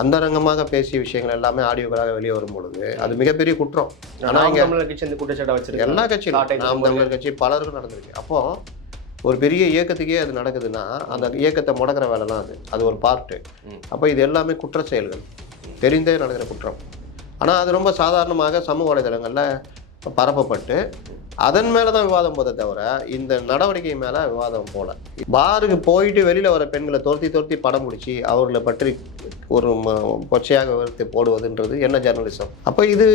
அந்தரங்கமாக பேசிய விஷயங்கள் எல்லாமே ஆடியோக்களாக வெளியே வரும் பொழுது அது மிகப்பெரிய குற்றம். ஆனால் இங்கே தமிழர் கட்சி இந்த குற்றச்சாட்டை வச்சிருக்கு. எல்லா கட்சியும் நாம் தமிழர் கட்சி பலருக்கும் நடந்திருக்கு. அப்போ ஒரு பெரிய இயக்கத்துக்கே அது நடக்குதுன்னா அந்த இயக்கத்தை முடக்கிற வேலைலாம் அது ஒரு பார்ட்டு. அப்போ இது எல்லாமே குற்ற செயல்கள், தெரிந்தே நடக்கிற குற்றம். ஆனால் அது ரொம்ப சாதாரணமாக சமூக வலைதளங்களில் பரப்பப்பட்டு அதன் மேலே தான் விவாதம் போதை தவிர இந்த நடவடிக்கை மேலே விவாதம் போல. பாருக்கு போயிட்டு வெளியில் வர பெண்களை துரத்தி படம் பிடிச்சி அவர்களை பற்றி ஒரு கொச்சையாக விவரித்து போடுவதுன்றது என்ன ஜெர்னலிசம்? அப்போ இது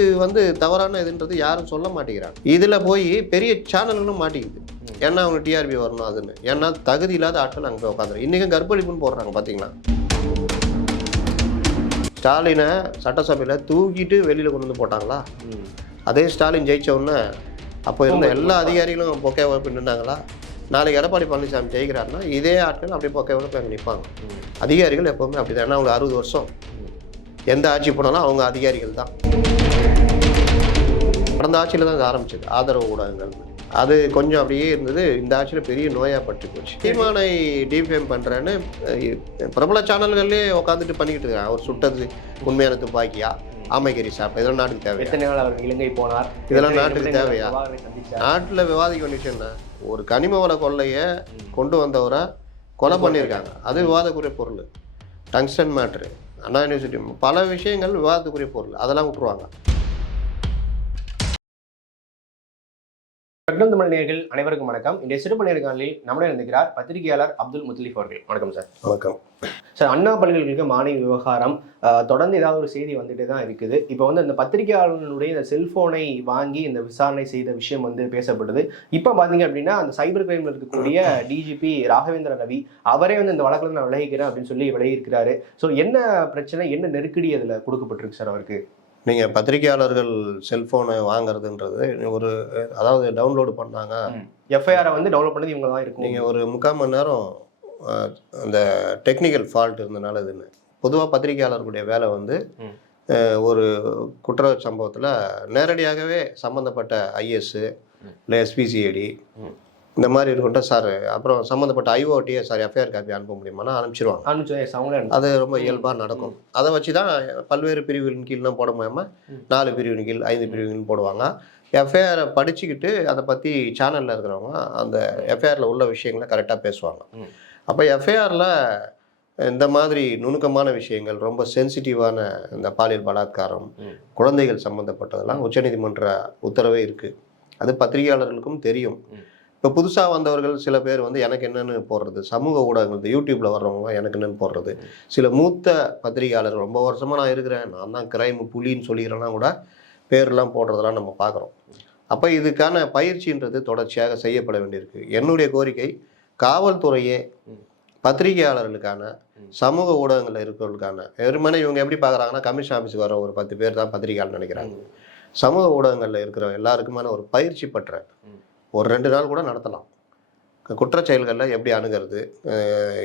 தவறான இதுன்றது யாரும் சொல்ல மாட்டேங்கிறாங்க. இதில் போய் பெரிய சேனல்களும் மாட்டிக்குது. ஏன்னா அவங்க டிஆர்பி வரணும் அதுன்னு. ஏன்னா தகுதி இல்லாத ஆட்கள் அங்கே உட்காந்துரும். இன்றைக்கும் கற்பழிப்புன்னு போடுறாங்க பார்த்தீங்களா? ஸ்டாலினை சட்டசபையில் தூக்கிட்டு வெளியில் கொண்டு வந்து போட்டாங்களா? அதே ஸ்டாலின் ஜெயிச்சோன்னே அப்போ இருந்த எல்லா அதிகாரிகளும் பொக்கையோட போய் நின்றாங்களா? நாளைக்கு எடப்பாடி பழனிசாமி ஜெயிக்கிறாருன்னா இதே ஆட்கள் அப்படியே பொக்கையோட போய் அங்கே நிற்பாங்க. அதிகாரிகள் எப்போவுமே அப்படி தான். ஏன்னா அவங்க 60 வருஷம் எந்த ஆட்சி போனாலும் அவங்க அதிகாரிகள் தான். கடந்த ஆட்சியில் தான் அது ஆரம்பிச்சது ஆதரவு ஊடகங்கள். அது கொஞ்சம் அப்படியே இருந்தது. இந்த ஆட்சியில் பெரிய நோயாக பட்டு போச்சு. சீமானை டிஃபேம் பண்ணுறேன்னு பிரபல சேனல்கள்லேயே உட்காந்துட்டு பண்ணிக்கிட்டு இருக்காங்க. அவர் சுட்டது உண்மையான துப்பாக்கியா, ஆமைக்கறி சாப்பிட்டு, இதெல்லாம் நாட்டுக்கு தேவையா? எத்தனை நாள் அவர் இலங்கை போனார், இதெல்லாம் நாட்டுக்கு தேவையா? நாட்டில் விவாதிக்க வேண்டிய விஷயம் என்ன? ஒரு கனிம வள கொள்ளையை கொண்டு வந்தவரை கொலை பண்ணியிருக்காங்க. அது விவாதக்குரிய பொருள். டங்ஸ்டன் மேட்ரு, அண்ணா யூனிவர்சிட்டி, பல விஷயங்கள் விவாதத்துக்குரிய பொருள். அதெல்லாம் விட்டுருவாங்க. தமிழ் நேயர்கள் அனைவருக்கும் வணக்கம். இன்றைய சிறப்பு நேர்காணலில் நம்முடன் இருந்திருக்கிறார் பத்திரிகையாளர் அப்துல் முத்தலீப் அவர்கள். வணக்கம் சார். வணக்கம் சார். அண்ணா பல்கலைக்கழக மாணவி விவகாரம் தொடர்ந்து ஏதாவது ஒரு செய்தி வந்துட்டு தான் இருக்குது. இப்போ அந்த பத்திரிகையாளர்களுடைய இந்த செல்போனை வாங்கி இந்த விசாரணை செய்த விஷயம் பேசப்படுது. இப்போ பார்த்தீங்க அப்படின்னா அந்த சைபர் கிரைமில் இருக்கக்கூடிய டிஜிபி ராகவேந்திர ரவி அவரே இந்த வழக்கில் நான் விலகிக்கிறேன் அப்படின்னு சொல்லி விலகியிருக்கிறாரு. ஸோ என்ன பிரச்சனை, என்ன நெருக்கடி அதில் கொடுக்கப்பட்டிருக்கு சார் அவருக்கு? நீங்கள் பத்திரிகையாளர்கள் செல்ஃபோனை வாங்குறதுன்றது ஒரு, அதாவது டவுன்லோடு பண்ணாங்க, எஃப்ஐஆரை டவுன்லோட் பண்ணது இவங்க தான் இருக்கும். நீங்கள் ஒரு 3/4 மணி நேரம் அந்த டெக்னிக்கல் ஃபால்ட் இருந்தனால இதுன்னு. பொதுவாக பத்திரிகையாளர்களுடைய வேலை ஒரு குற்ற சம்பவத்தில் நேரடியாகவே சம்மந்தப்பட்ட ஐஎஸ்ஸு இல்லை எஸ்பிசிஐடி இந்த மாதிரி இருக்குன்ட்டு சார், அப்புறம் சம்மந்தப்பட்ட ஐஓடியை சார் எஃப்ஐஆர் காப்பி அனுப்ப முடியுமானா அனுப்பிச்சிருவாங்க. அது ரொம்ப இயல்பாக நடக்கும். அதை வச்சு தான் பல்வேறு பிரிவுகளின் கீழ்லாம் போட முடியாமல் 4 பிரிவின் கீழ் 5 பிரிவுகள் போடுவாங்க. எஃப்ஐஆரை படிச்சுக்கிட்டு அதை பற்றி சேனலில் இருக்கிறவங்க அந்த எஃப்ஐஆரில் உள்ள விஷயங்களை கரெக்டாக பேசுவாங்க. அப்போ எஃப்ஐஆரில் இந்த மாதிரி நுணுக்கமான விஷயங்கள், ரொம்ப சென்சிட்டிவான இந்த பாலியல் பலாத்காரம், குழந்தைகள் சம்மந்தப்பட்டதெல்லாம் உச்சநீதிமன்ற உத்தரவே இருக்குது. அது பத்திரிகையாளர்களுக்கும் தெரியும். இப்போ புதுசாக வந்தவர்கள் சில பேர் எனக்கு என்னென்னு போடுறது, சமூக ஊடகங்கள் யூடியூப்பில் வர்றவங்க எனக்கு என்னென்னு போடுறது, சில மூத்த பத்திரிகையாளர்கள் ரொம்ப வருஷமாக நான் இருக்கிறேன், நான் தான் கிரைம் புலின்னு சொல்லிக்கிறேன்னா கூட பேர்லாம் போடுறதெல்லாம் நம்ம பார்க்குறோம். அப்போ இதுக்கான பயிற்சின்றது தொடர்ச்சியாக செய்யப்பட வேண்டியிருக்கு. என்னுடைய கோரிக்கை, காவல்துறையே பத்திரிகையாளர்களுக்கான சமூக ஊடகங்களில் இருக்கிறவர்களுக்கான வெறுமனே இவங்க எப்படி பார்க்குறாங்கன்னா கமிஷன் ஆஃபீஸுக்கு வர ஒரு 10 பேர் தான் பத்திரிகையாளர் நினைக்கிறாங்க. சமூக ஊடகங்களில் இருக்கிற எல்லாருக்குமான ஒரு பயிற்சி பெற்ற ஒரு 2 நாள் கூட நடத்தலாம். குற்றச்செயல்களில் எப்படி அணுகிறது,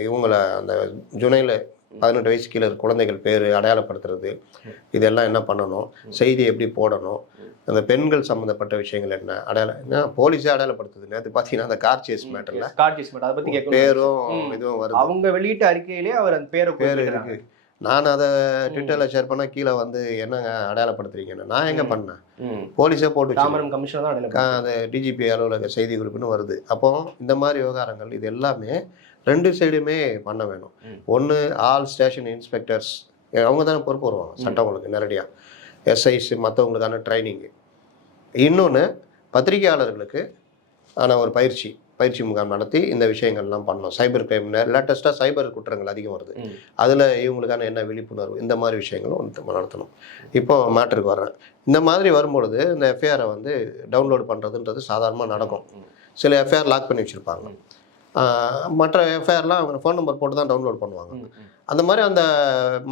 இவங்களை அந்த ஜூனையில் 18 வயசு கீழே குழந்தைகள் பேர் அடையாளப்படுத்துறது, இதெல்லாம் என்ன பண்ணணும், செய்தி எப்படி போடணும், அந்த பெண்கள் சம்மந்தப்பட்ட விஷயங்கள் என்ன என்ன போலீஸே அடையாளப்படுத்துது. நேற்று பார்த்தீங்கன்னா அந்த கார் சேஸ் மேட்டரில் அதை பற்றி பேரும் இதுவும் வருது. அவங்க வெளியிட்ட அறிக்கையிலே அவர் அந்த பேர் இருக்கு. நான் அதை ட்விட்டரில் ஷேர் பண்ணால் கீழே என்னங்க அடையாளப்படுத்துறீங்கன்னு நான் எங்கே பண்ணேன், போலீஸே போட்டு கமிஷன் தான் அது டிஜிபி அலுவலக செய்தி குறிப்புன்னு வருது. அப்போ இந்த மாதிரி விவகாரங்கள் இது எல்லாமே 2 சைடுமே பண்ண வேணும். ஒன்று ஆல் ஸ்டேஷன் இன்ஸ்பெக்டர்ஸ், அவங்க தானே பொறுப்பு வருவாங்க சட்டங்களுக்கு நேரடியாக, எஸ்ஐஸ் மற்றவங்களுக்கான ட்ரைனிங்கு. இன்னொன்று பத்திரிகையாளர்களுக்கு ஆனால் ஒரு பயிற்சி முகாம் நடத்தி இந்த விஷயங்கள்லாம் பண்ணணும். சைபர் கிரைம் லேட்டஸ்ட்டாக சைபர் குற்றங்கள் அதிகம் வருது, அதில் இவங்களுக்கான என்ன விழிப்புணர்வு, இந்த மாதிரி விஷயங்களும் நடத்தணும். இப்போ மேட்டருக்கு வர்றேன். இந்த மாதிரி வரும்பொழுது இந்த எஃப்ஐஆரை டவுன்லோடு பண்ணுறதுன்றது சாதாரணமாக நடக்கும். சில எஃப்ஐஆர் லாக் பண்ணி வச்சுருப்பாங்க, மற்ற எஃப்ஐஆர்லாம் அவங்க ஃபோன் நம்பர் போட்டு தான் டவுன்லோட் பண்ணுவாங்க. அந்த மாதிரி அந்த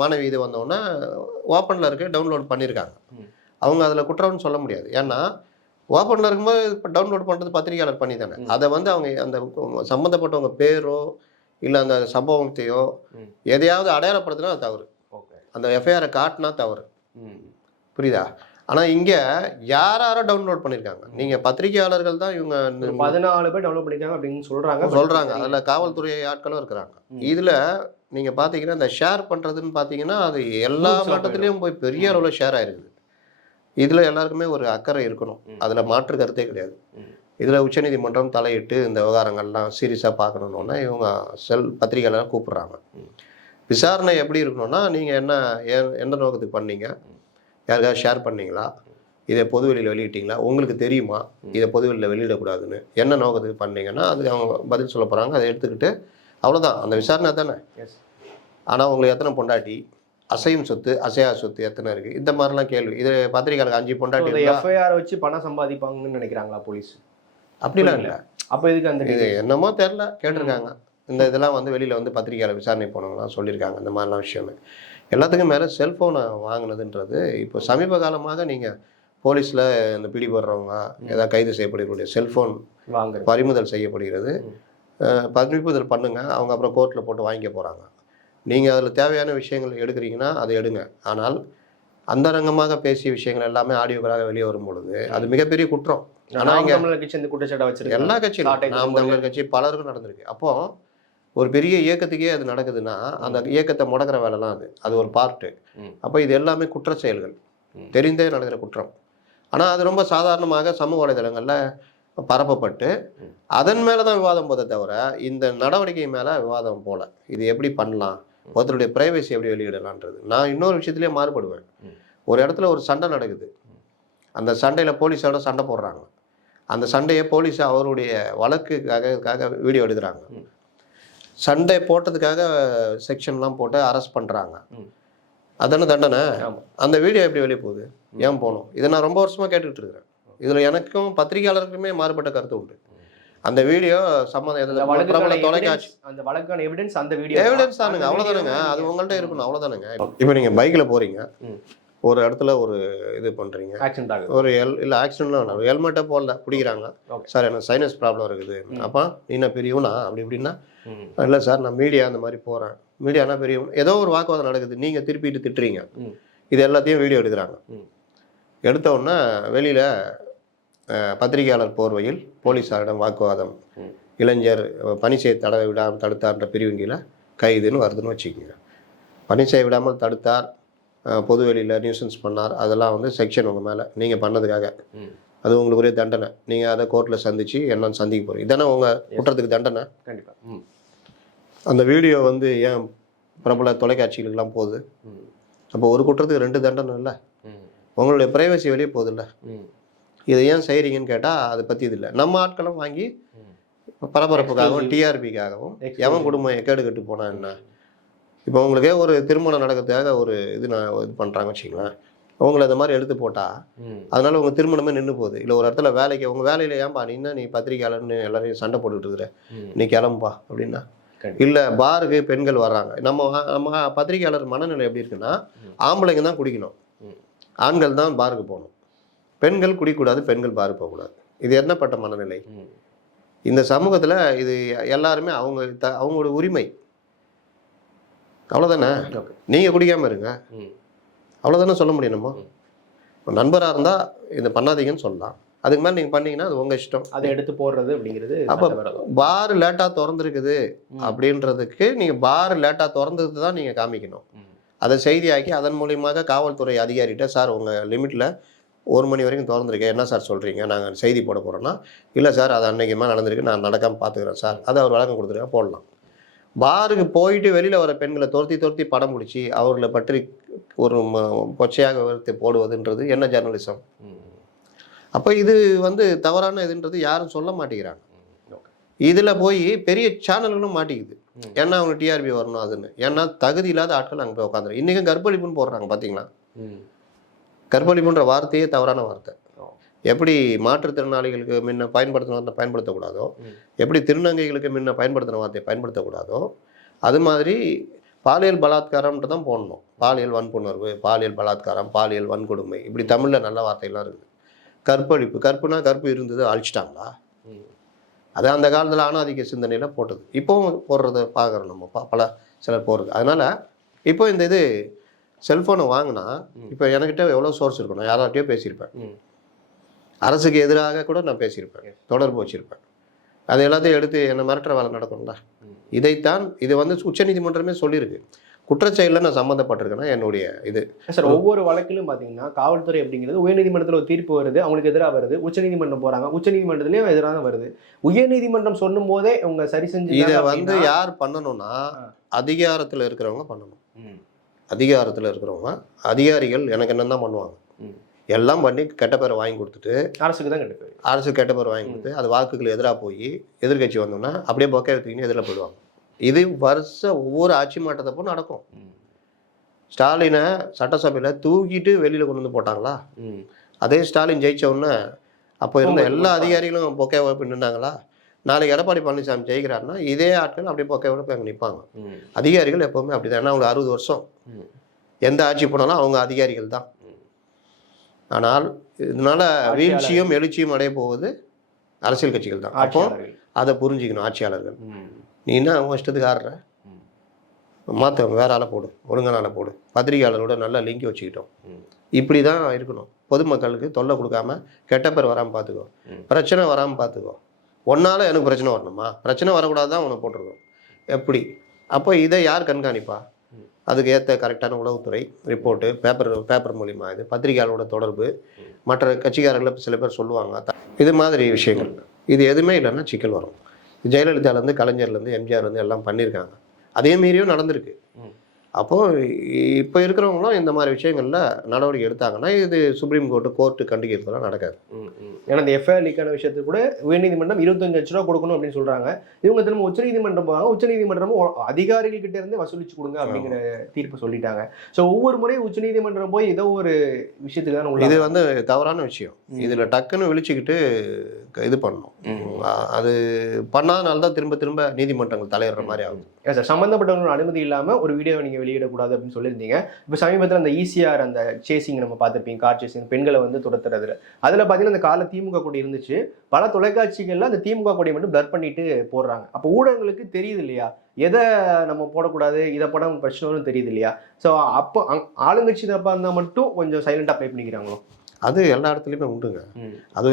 மாணவி இது வந்தோடனே ஓப்பனில் இருக்க டவுன்லோட் பண்ணியிருக்காங்க. அவங்க அதில் குற்றம்னு சொல்ல முடியாது. ஏன்னா ஓப்பனில் இருக்கும்போது இப்போ டவுன்லோட் பண்ணுறது பத்திரிகையாளர் பண்ணி தானே. அதை அவங்க அந்த சம்மந்தப்பட்டவங்க பேரோ இல்லை அந்த சம்பவத்தையோ எதையாவது அடையாளப்படுத்தினா அது தவறு. அந்த எஃப்ஐஆரை காட்டினா தவறு. புரியுதா? ஆனால் இங்கே யாரோ டவுன்லோட் பண்ணியிருக்காங்க. நீங்கள் பத்திரிகையாளர்கள் தான் இவங்க 14 பேர் டவுன்லோட் பண்ணியிருக்காங்க அப்படின்னு சொல்கிறாங்க. அதில் காவல்துறை ஆட்களும் இருக்கிறாங்க. இதில் நீங்கள் பார்த்தீங்கன்னா இந்த ஷேர் பண்ணுறதுன்னு பார்த்தீங்கன்னா அது எல்லா Groups ல மட்டத்துலேயும் போய் பெரிய அளவில் ஷேர் ஆயிருக்குது. இதில் எல்லாருக்குமே ஒரு அக்கறை இருக்கணும், அதில் மாற்று கருத்தே கிடையாது. இதில் உச்சநீதிமன்றம் தலையிட்டு இந்த விவகாரங்கள்லாம் சீரியஸாக பார்க்கணுன்னொன்னே இவங்க பத்திரிகையாளர் கூப்பிட்றாங்க. விசாரணை எப்படி இருக்கணும்னா, நீங்கள் எந்த நோக்கத்துக்கு பண்ணீங்க, யாருக்காவது ஷேர் பண்ணீங்களா, இதை பொதுவெளியில் வெளியிட்டீங்களா, உங்களுக்கு தெரியுமா இதை பொதுவெளியில் வெளியிடக்கூடாதுன்னு, என்ன நோக்கத்துக்கு பண்ணீங்கன்னா அதுக்கு அவங்க பதில் சொல்ல போகிறாங்க. அதை எடுத்துக்கிட்டு அவ்வளோதான், அந்த விசாரணை தானே. ஆனால் உங்களுக்கு எத்தனை பொண்டாட்டி, அசையும் சொத்து அசையா சொத்து எத்தனை இருக்குது, இந்த மாதிரிலாம் கேள்வி. இது பத்திரிகையாளருக்கு 5 பொண்டாட்டி எஃப்ஐஆர் வச்சு பணம் சம்பாதிப்பாங்கன்னு நினைக்கிறாங்களா போலீஸ்? அப்படிலாம் இல்லை. அப்போ இதுக்கு அந்த இது என்னமோ தெரில கேட்டிருக்காங்க. இந்த இதெல்லாம் வந்து வெளியில் வந்து பத்திரிகையாளர் விசாரணை போனவங்களாம் சொல்லியிருக்காங்க இந்த மாதிரிலாம் விஷயமே. எல்லாத்துக்கும் மேலே செல்ஃபோனை வாங்கினதுன்றது இப்போ சமீப காலமாக நீங்கள் போலீஸில் இந்த பிடிபடுறவங்க ஏதாவது கைது செய்யப்படக்கூடிய செல்ஃபோன் பறிமுதல் செய்யப்படுகிறது. பறிமுதல் பண்ணுங்க, அவங்க அப்புறம் கோர்ட்டில் போட்டு வாங்கிக்க போகிறாங்க. நீங்கள் அதில் தேவையான விஷயங்கள் எடுக்கிறீங்கன்னா அதை எடுங்க. ஆனால் அந்தரங்கமாக பேசிய விஷயங்கள் எல்லாமே ஆடியோக்களாக வெளியே வரும் பொழுது அது மிகப்பெரிய குற்றம். ஆனால் இங்கே எல்லா கட்சியும் நாம் தமிழர் கட்சி பலருக்கும் நடந்திருக்கு. அப்போ ஒரு பெரிய இயக்கத்துக்கே அது நடக்குதுன்னா அந்த இயக்கத்தை முடக்கிற வேலைலாம் அது ஒரு பார்ட்டு. அப்போ இது எல்லாமே குற்ற செயல்கள், தெரிந்தே நடக்கிற குற்றம். ஆனால் அது ரொம்ப சாதாரணமாக சமூக வலைதளங்களில் பரப்பப்பட்டு அதன் மேலே தான் விவாதம் போதை தவிர இந்த நடவடிக்கை மேலே விவாதம் போல. இது எப்படி பண்ணலாம், ஒருத்தருடைய பிரைவசி எப்படி வெளியிடலான்றது. நான் இன்னொரு விஷயத்துலேயே மாறுபடுவேன். ஒரு இடத்துல ஒரு சண்டை நடக்குது, அந்த சண்டையில் போலீஸோட சண்டை போடுறாங்க. அந்த சண்டையை போலீஸ் அவருடைய வழக்குக்காக வீடியோ எடுக்கிறாங்க. சண்டை போட்டதுக்காக செக்ஷன்லாம் போட்டு அரெஸ்ட் பண்ணுறாங்க. அதான தண்டனை. அந்த வீடியோ எப்படி வெளியே போகுது, ஏன் போகணும்? இதை நான் ரொம்ப வருஷமாக கேட்டுக்கிட்டு இருக்கிறேன். இதில் எனக்கும் பத்திரிகையாளருக்குமே மாறுபட்ட கருத்து உண்டு. அந்த வீடியோ சம்மந்தம் பிரபல தொலைக்காட்சி அந்த வழக்கான எவிடன்ஸ் அந்த வீடியோ எவிடன்ஸ் தானுங்க, அவ்வளோதானுங்க. அது உங்கள்கிட்ட இருக்கணும், அவ்வளோதானுங்க. இப்போ நீங்கள் பைக்கில் போகிறீங்க, ஒரு இடத்துல ஒரு இது பண்ணுறீங்க, ஒரு இல்லை ஆக்சிடென்ட்லாம் ஹெல்மெட்டை போடல பிடிக்கிறாங்க. சார் எனக்கு சைனஸ் ப்ராப்ளம் இருக்குது. அப்போ நீ என்ன பெரியவனா அப்படி இப்படின்னா, இல்லை சார் நான் மீடியா அந்த மாதிரி போகிறேன். மீடியானா பெரியவன், ஏதோ ஒரு வாக்குவாதம் நடக்குது, நீங்கள் திருப்பிட்டு திட்டுறீங்க. இது எல்லாத்தையும் வீடியோ எடுக்கிறாங்க. எடுத்த உடனே வெளியில் பத்திரிகையாளர் போர்வையில் போலீஸாரிடம் வாக்குவாதம், இளைஞர் பணி செய்ய விடாமல் தடுத்தார்ன்ற பிரிவின் கீழே கைதுன்னு வருதுன்னு வச்சுக்கோங்க. பணி செய்ய விடாமல் தடுத்தார், பொதுவெளியில் நியூசன்ஸ் பண்ணார், அதெல்லாம் வந்து செக்ஷன் உங்கள் மேலே நீங்கள் பண்ணதுக்காக. அது உங்களுக்கு ஒரே தண்டனை. நீங்கள் அதை கோர்ட்டில் சந்தித்து என்னன்னு சந்திக்க போகிறீங்க. இதானே உங்கள் குற்றத்துக்கு தண்டனை. கண்டிப்பாக அந்த வீடியோ வந்து ஏன் பிரபல தொலைக்காட்சிகளுக்கெல்லாம் போகுது? அப்போ ஒரு குற்றத்துக்கு 2 தண்டனை இல்லை, உங்களுடைய பிரைவசி வெளியே போகுது இல்லை. இதை ஏன் செய்கிறீங்கன்னு கேட்டால் அதை பற்றி இது இல்லை. நம்ம ஆட்களும் வாங்கி பரபரப்புக்காகவும் டிஆர்பிக்காகவும் எவன் குடும்பம் கேடு கட்டு போனால் என்ன. இப்போ உங்களுக்கே ஒரு திருமணம் நடக்கிறதுக்காக ஒரு இது பண்ணுறாங்க வச்சுங்களேன், உங்களை இந்த மாதிரி எடுத்து போட்டால் அதனால உங்கள் திருமணமே நின்று போகுது. இல்லை ஒரு இடத்துல வேலைக்கு உங்கள் வேலையில் ஏன்பா நீ பத்திரிகையாளர்னு எல்லாரையும் சண்டை போட்டுக்கிட்டு இருக்கிற, நீ கிளம்பா அப்படின்னா. இல்லை பாருக்கு பெண்கள் வர்றாங்க, நம்ம பத்திரிகையாளர் மனநிலை எப்படி இருக்குன்னா, ஆம்பளைங்க தான் குடிக்கணும், ஆண்கள் தான் பாருக்கு போகணும், பெண்கள் குடிக்கூடாது, பெண்கள் பாருக்கு போகக்கூடாது. இது என்னப்பட்ட மனநிலை? இந்த சமூகத்தில் இது எல்லாருமே அவங்களோட உரிமை, அவ்வளோதானே. நீங்கள் குடிக்காமல் இருங்க, அவ்வளோதானே சொல்ல முடியும். நம்ம நண்பராக இருந்தால் இதை பண்ணாதீங்கன்னு சொல்லலாம், அதுக்கு மேலே நீங்கள் பண்ணீங்கன்னா அது உங்கள் இஷ்டம். அதை எடுத்து போடுறது அப்படிங்கிறது. அப்போ பார் லேட்டாக திறந்துருக்குது அப்படின்றதுக்கு நீங்கள் பார் லேட்டாக திறந்தது தான் நீங்கள் காமிக்கணும். அதை செய்தியாக்கி அதன் மூலியமாக காவல்துறை அதிகாரிகிட்ட, சார் உங்கள் லிமிட்டில் 1 மணி வரைக்கும் திறந்துருக்கேன், என்ன சார் சொல்கிறீங்க, நாங்கள் செய்தி போட போகிறோன்னா, இல்லை சார் அது அன்றைக்குமா நடந்திருக்கு, நான் நடக்காமல் பார்த்துக்கிறேன் சார், அதை அவர் வழக்கம் கொடுத்துருக்கா போடலாம். பாருக்கு போயிட்டு வெளியில் வர பெண்களை துரத்தி படம் பிடிச்சி அவர்களை பற்றி ஒரு கொச்சையாக விவரத்தை போடுவதுன்றது என்ன ஜேர்னலிசம்? அப்போ இது வந்து தவறான இதுன்றது யாரும் சொல்ல மாட்டேங்கிறாங்க. இதில் போய் பெரிய சேனல்களும் மாட்டிக்குது. ஏன்னா அவங்க டிஆர்பி வரணும் அதுன்னு. ஏன்னா தகுதி இல்லாத ஆட்கள் அங்கே போய் உட்காந்துரு. இன்றைக்கும் கற்பழிப்புன்னு போடுறாங்க பார்த்தீங்களா? கற்பழிப்புன்ற வார்த்தையே தவறான வார்த்தை. எப்படி மாற்றுத்திறனாளிகளுக்கு முன்ன பயன்படுத்தின வார்த்தை பயன்படுத்தக்கூடாதோ, எப்படி திருநங்கைகளுக்கு முன்ன பயன்படுத்தின வார்த்தையை பயன்படுத்தக்கூடாதோ, அது மாதிரி பாலியல் பலாத்காரம்ன்ட்டு தான் போடணும். பாலியல் வன்புணர்வு, பாலியல் பலாத்காரம், பாலியல் வன்கொடுமை, இப்படி தமிழில் நல்ல வார்த்தைகள்லாம் இருக்குது. கற்பழிப்பு, கற்புனா கற்பு இருந்தது, அழிச்சிட்டாங்களா? அது அந்த காலத்தில் ஆணாதிக்க சிந்தனையில் போட்டது. இப்போவும் போடுறத பார்க்குறோம் நம்ம, சிலர் போடுறது. அதனால் இப்போ இந்த இது செல்ஃபோனை வாங்கினா, இப்போ என்கிட்ட எவ்வளோ சோர்ஸ் இருக்கும், நான் யாராட்டையோ பேசியிருப்பேன், அரசுக்கு எதிராக கூட நான் பேசியிருப்பேன், தொடர்பு வச்சுருப்பேன். அது எல்லாத்தையும் எடுத்து என்னை மிரட்டுற வேலை நடக்கும்ல. இதைத்தான் இது வந்து உச்சநீதிமன்றமே சொல்லியிருக்கு. குற்றச்செயலில் நான் சம்மந்தப்பட்டிருக்கேன்னா என்னுடைய இது. சார் ஒவ்வொரு வழக்கிலும் பார்த்தீங்கன்னா காவல்துறை அப்படிங்கிறது உயர்நீதிமன்றத்தில் ஒரு தீர்ப்பு வருது, அவங்களுக்கு எதிராக வருது, உச்சநீதிமன்றம் போறாங்க, உச்சநீதிமன்றத்திலையும் எதிராக வருது. உயர்நீதிமன்றம் சொல்லும் போதே அவங்க சரி செஞ்சு இதை வந்து யார் பண்ணணும்னா அதிகாரத்தில் இருக்கிறவங்க பண்ணணும். அதிகாரத்தில் இருக்கிறவங்க அதிகாரிகள் எனக்கு என்னென்ன பண்ணுவாங்க, எல்லாம் பண்ணி கெட்ட பேரை வாங்கி கொடுத்துட்டு அரசுக்கு தான் கெட்ட பேர், அரசு கெட்ட பேர் வாங்கி கொடுத்து அது வாக்குகள் எதிராக போய் எதிர்கட்சி வந்தோம்னா அப்படியே பொக்கை எடுத்துக்கின்னு எதிரில் போயிடுவாங்க. இது ஒவ்வொரு ஆட்சி மாற்றத்தப்போ நடக்கும். ஸ்டாலினை சட்டசபையில் தூக்கிட்டு வெளியில் கொண்டு வந்து போட்டாங்களா? அதே ஸ்டாலின் ஜெயிச்ச அப்போ இருந்த எல்லா அதிகாரிகளும் பொக்கை வைப்பு நின்றாங்களா? நாளைக்கு எடப்பாடி பழனிசாமி ஜெயிக்கிறாருன்னா இதே ஆட்கள் அப்படியே பொக்கை வைப்பு அங்கே நிற்பாங்க. அதிகாரிகள் எப்போவுமே அப்படி தான். ஏன்னா அவங்களுக்கு 60 வருஷம் எந்த ஆட்சி போனாலும் அவங்க அதிகாரிகள் தான். ஆனால் இதனால வீழ்ச்சியும் எழுச்சியும் அடைய போவது அரசியல் கட்சிகள் தான். அப்போ அதை புரிஞ்சுக்கணும் ஆட்சியாளர்கள். நீ என்ன அவங்க இஷ்டத்துக்கு ஆடுற, மாற்ற வேற ஆளை போடு, ஒழுங்கான ஆளை போடு, பத்திரிகையாளரோட நல்லா லிங்க் வச்சுக்கிட்டோம். இப்படி தான் இருக்கணும். பொதுமக்களுக்கு தொல்லை கொடுக்காம கெட்ட பேர் வராமல் பார்த்துக்கோ, பிரச்சனை வராமல் பார்த்துக்கோ. ஒன்றால் எனக்கு பிரச்சனை வரணுமா? பிரச்சனை வரக்கூடாது தான் உனக்கு போட்டிருக்கோம். எப்படி? அப்போ இதை யார் கண்காணிப்பா? அதுக்கு ஏற்ற கரெக்டான உளவுத்துறை ரிப்போர்ட்டு, பேப்பர் மூலிமா இது பத்திரிகையாளரோட தொடர்பு, மற்ற கட்சிக்காரர்களை சில பேர் சொல்லுவாங்க, இது மாதிரி விஷயங்கள். இது எதுவுமே இல்லைன்னா சிக்கல் வரும். ஜெயலலிதாலேருந்து கலைஞர்லேருந்து எம்ஜிஆர்லேருந்து எல்லாம் பண்ணியிருக்காங்க, அதே மீறியும் நடந்திருக்கு. அப்போது இப்போ இருக்கிறவங்களும் இந்த மாதிரி விஷயங்களில் நடவடிக்கை எடுத்தாங்கன்னா இது சுப்ரீம் கோர்ட்டு கண்டிக்கிறதுலாம் நடக்காது. ஏன்னா இந்த எஃப்ஐஆர் லீக்கான விஷயத்துக்கு கூட உயர்நீதிமன்றம் 25 லட்ச ரூபா கொடுக்கணும் அப்படின்னு சொல்கிறாங்க. இவங்க திரும்ப உச்சநீதிமன்றம் போவாங்க, உச்சநீதிமன்றமும் அதிகாரிகள் கிட்ட இருந்து வசூலிச்சு கொடுங்க அப்படிங்கிற தீர்ப்பு சொல்லிட்டாங்க. ஸோ ஒவ்வொரு முறையும் உச்சநீதிமன்றம் போய் ஏதோ ஒரு விஷயத்துக்கு தான் இது வந்து தவறான விஷயம். இதில் டக்குன்னு விழிச்சுக்கிட்டு இது பண்ணணும். அது பண்ணாதனால தான் திரும்ப திரும்ப நீதிமன்றங்கள் தலையிடுற மாதிரி ஆகும். சார் சம்மந்தப்பட்டவங்களோட அனுமதி இல்லாமல் ஒரு வீடியோவை நீங்கள் வெளியிடக்கூடாது அப்படின்னு சொல்லியிருந்தீங்க. இப்போ சமீபத்தில் அந்த ஈசிஆர் அந்த சேசிங் நம்ம பார்த்துருப்பீங்க, கார் சேசிங், பெண்களை வந்து துரத்துறதுல அதில் பார்த்தீங்கன்னா அந்த கால திமுக கொடி இருந்துச்சு. பல தொலைக்காட்சிகள்ல அந்த திமுக கொடியை மட்டும் பிளர் பண்ணிட்டு போடுறாங்க. அப்போ ஊடகங்களுக்கு தெரியுது இல்லையா எதை நம்ம போடக்கூடாது, இதை போட பிரச்சனை வரும் தெரியுது இல்லையா? ஸோ அப்போ ஆளுங்கட்சி தப்பா இருந்தால் மட்டும் கொஞ்சம் சைலண்டாக ப்ளே பண்ணிக்கிறாங்களோ? அது எல்லா இடத்துலையுமே உண்டுங்க. அது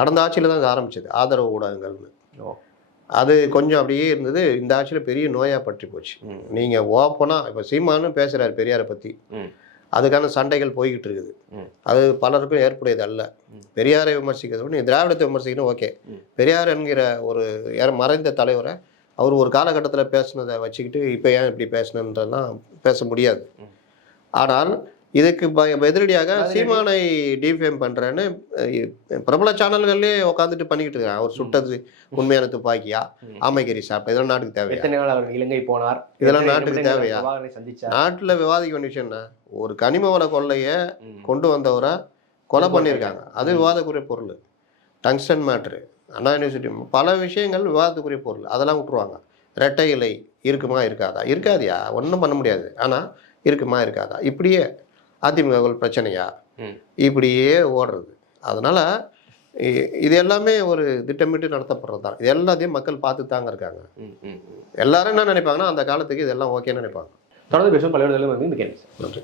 கடந்த ஆட்சியில் தான் ஆரம்பிச்சது ஆதரவு ஊடகங்கள்னு. அது கொஞ்சம் அப்படியே இருந்தது. இந்த ஆட்சியில் பெரிய நோயாக பற்றி போச்சு. நீங்கள் ஓப்பனாக இப்போ சீமானு பேசுகிறார் பெரியாரை பற்றி, அதுக்கான சண்டைகள் போய்கிட்டு இருக்குது. அது பலருக்கும் ஏற்புடையது அல்ல. பெரியாரை விமர்சிக்கிறது, நீ திராவிடத்தை விமர்சிக்கணும் ஓகே. பெரியார் என்கிற ஒரு மறைந்த தலைவரை அவர் ஒரு காலகட்டத்தில் பேசுனதை வச்சுக்கிட்டு இப்போ ஏன் இப்படி பேசணுன்றலாம் பேச முடியாது. ஆனால் இதுக்கு எதிரடியாக சீமானை டிஃபேம் பண்ணுறேன்னு பிரபல சேனல்கள்லேயே உட்காந்துட்டு பண்ணிக்கிட்டு இருக்காங்க. அவர் சுட்டது உண்மையான துப்பாக்கியா, ஆமைக்கறி சாப்பிட்டா, இதெல்லாம் நாட்டுக்கு தேவையா? எத்தனை நாள் அவர் இலங்கை போனார், இதெல்லாம் நாட்டுக்கு தேவையா? நாட்டில் விவாதிக்க வேண்டிய விஷயம் என்ன? ஒரு கனிம வள கொள்ளையை கொண்டு வந்தவரை கொலை பண்ணியிருக்காங்க, அது விவாதக்குரிய பொருள். டங்ஸ்டன் மேட்ரு, அண்ணா யூனிவர்சிட்டி, பல விஷயங்கள் விவாதத்துக்குரிய பொருள். அதெல்லாம் விட்டுருவாங்க. ரெட்டை இலை இருக்குமா இருக்காதா? இருக்காதியா, ஒன்றும் பண்ண முடியாது. ஆனால் இருக்குமா இருக்காதா? இப்படியே அதிமுக பிரச்சனையா, இப்படியே ஓடுறது. அதனால இது எல்லாமே ஒரு திட்டமிட்டு நடத்தப்படுறது தான். இது எல்லாத்தையும் மக்கள் பார்த்து தாங்க இருக்காங்க. எல்லாரும் என்ன நினைப்பாங்கன்னா அந்த காலத்துக்கு இதெல்லாம் ஓகேன்னு நினைப்பாங்க. தொடர்ந்து பேசும் பல்வேறு நன்றி.